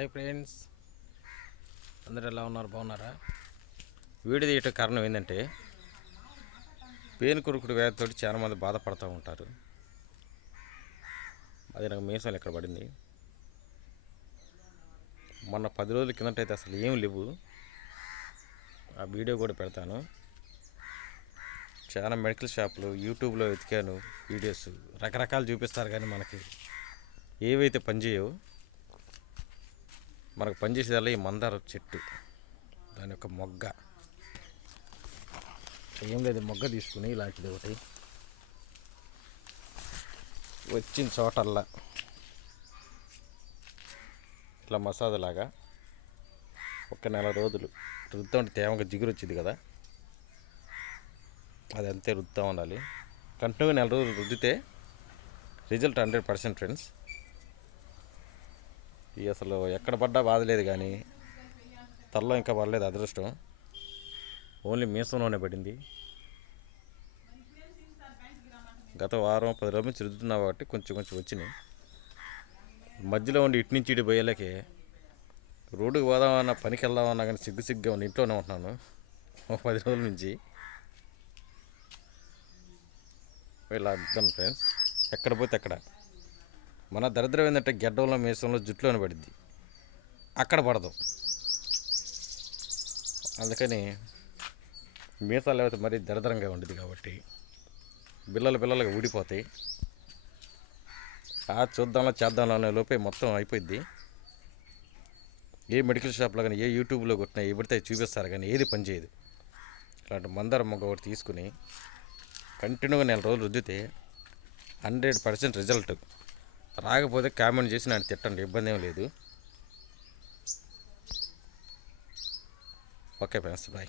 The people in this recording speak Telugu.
హాయ్ ఫ్రెండ్స్, అందరు ఎలా ఉన్నారు? బాగున్నారా? వీడియో తీయటం కారణం ఏంటంటే పేను కురుకుడు వ్యాధితో చాలామంది బాధపడుతూ ఉంటారు. అది నాకు మీసాలు ఎక్కడ పడింది. మొన్న 10 రోజుల కిందటైతే అసలు ఏం లేవు. ఆ వీడియో కూడా పెడతాను. చాలా మెడికల్ షాపులు యూట్యూబ్లో వెతికాను, వీడియోస్ రకరకాలు చూపిస్తారు, కానీ మనకి ఏవైతే పనిచేయవు. మనకు పనిచేసేదల్లా ఈ మందార చెట్టు, దాని యొక్క మొగ్గ. ఏం లేదు, మొగ్గ తీసుకుని ఇలాంటిది ఒకటి వచ్చిన చోటల్లా ఇట్లా మసాజ్ లాగా ఒక నెల రోజులు రుద్దుతూ ఉంటే తేమగా జిగురు వచ్చింది కదా, అది అంతే రుద్దుతూ ఉండాలి. కంటిన్యూగా నెల రోజులు రుద్దితే రిజల్ట్ 100% ఫ్రెండ్స్. ఈ అసలు ఎక్కడ పడ్డా బాధలేదు, కానీ తలలో ఇంకా పడలేదు. అదృష్టం ఓన్లీ మీసంలోనే పడింది. గత వారం 10 రోజుల నుంచి రుద్దుతున్నా కాబట్టి కొంచెం కొంచెం వచ్చినాయి. మధ్యలో ఉండి ఇటు నుంచి ఇటు పోయేలాకే రోడ్డుకి పోదామన్నా, పనికి వెళ్దామన్నా కానీ సిగ్గుగా ఉంది. ఇంట్లోనే ఉంటున్నాను 10 రోజుల నుంచి. ఇలా అర్థం ఫ్రెండ్స్, ఎక్కడ పోతే అక్కడ. మన దరిద్రం ఏంటంటే గెడ్డంలో, మీసంలో, జుట్టులోనే పడిద్ది, అక్కడ పడదు. అందుకని మీసాలు అయితే మరీ దరిద్రంగా ఉండేది కాబట్టి బిల్లలుగా ఊడిపోతాయి. చూద్దాంలో చేద్దాంలో అనే లోపే మొత్తం అయిపోయింది. ఏ మెడికల్ షాప్లో కానీ, ఏ యూట్యూబ్లో కొట్టినా ఏ పడితే చూపిస్తారు, కానీ ఏది పనిచేయదు. ఇలాంటి మందార మొగ్గ ఒకటి తీసుకుని కంటిన్యూగా నెల రోజులు రుద్దితే 100% రిజల్ట్. రాకపోతే కామెంట్ చేసి నన్ను తిట్టండి, ఇబ్బంది ఏం లేదు. Okay friends, bye.